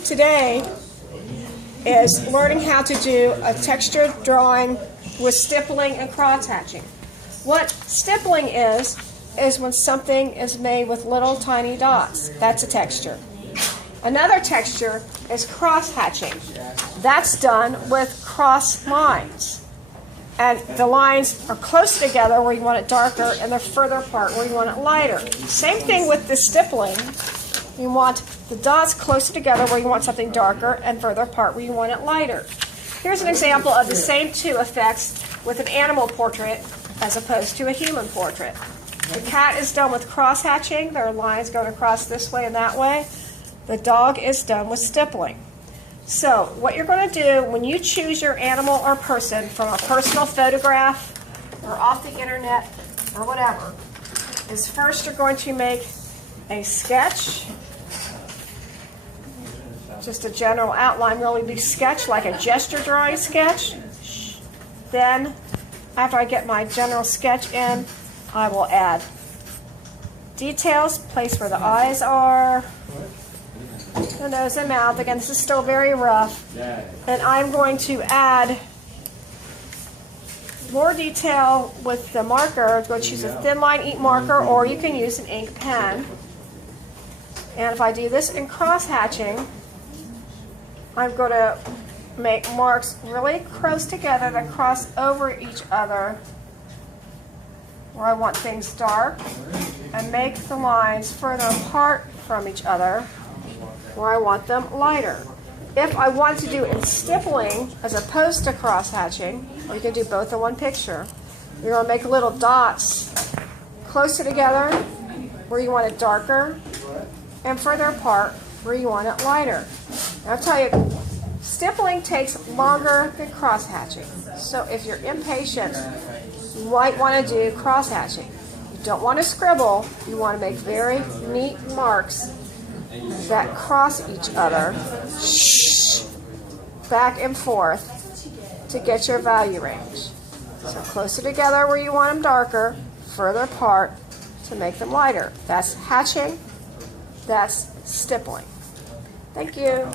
Today is learning how to do a texture drawing with stippling and cross hatching. What stippling is when something is made with little tiny dots. That's a texture. Another texture is cross hatching. That's done with cross lines. And the lines are close together where you want it darker, and they're further apart where you want it lighter. Same thing with the stippling. You want the dots closer together where you want something darker, and further apart where you want it lighter. Here's an example of the same two effects with an animal portrait as opposed to a human portrait. The cat is done with cross hatching. There are lines going across this way and that way. The dog is done with stippling. So what you're going to do when you choose your animal or person from a personal photograph or off the internet or whatever is first you're going to make a sketch, just a general outline, really big sketch like a gesture drawing sketch. Then after I get my general sketch in, I will add details, place where the eyes are, the nose and mouth. Again, this is still very rough. And I'm going to add more detail with the marker. I'm going to choose a thin line ink marker, or you can use an ink pen. And if I do this in cross hatching, I'm going to make marks really close together that cross over each other where I want things dark, and make the lines further apart from each other where I want them lighter. If I want to do it in stippling as opposed to cross hatching, or you can do both in one picture, you're going to make little dots closer together where you want it darker, and further apart where you want it lighter. And I'll tell you, stippling takes longer than cross hatching. So if you're impatient, you might want to do cross hatching. You don't want to scribble, you want to make very neat marks that cross each other back and forth to get your value range. So closer together where you want them darker, further apart to make them lighter. That's hatching, that's stippling. Thank you.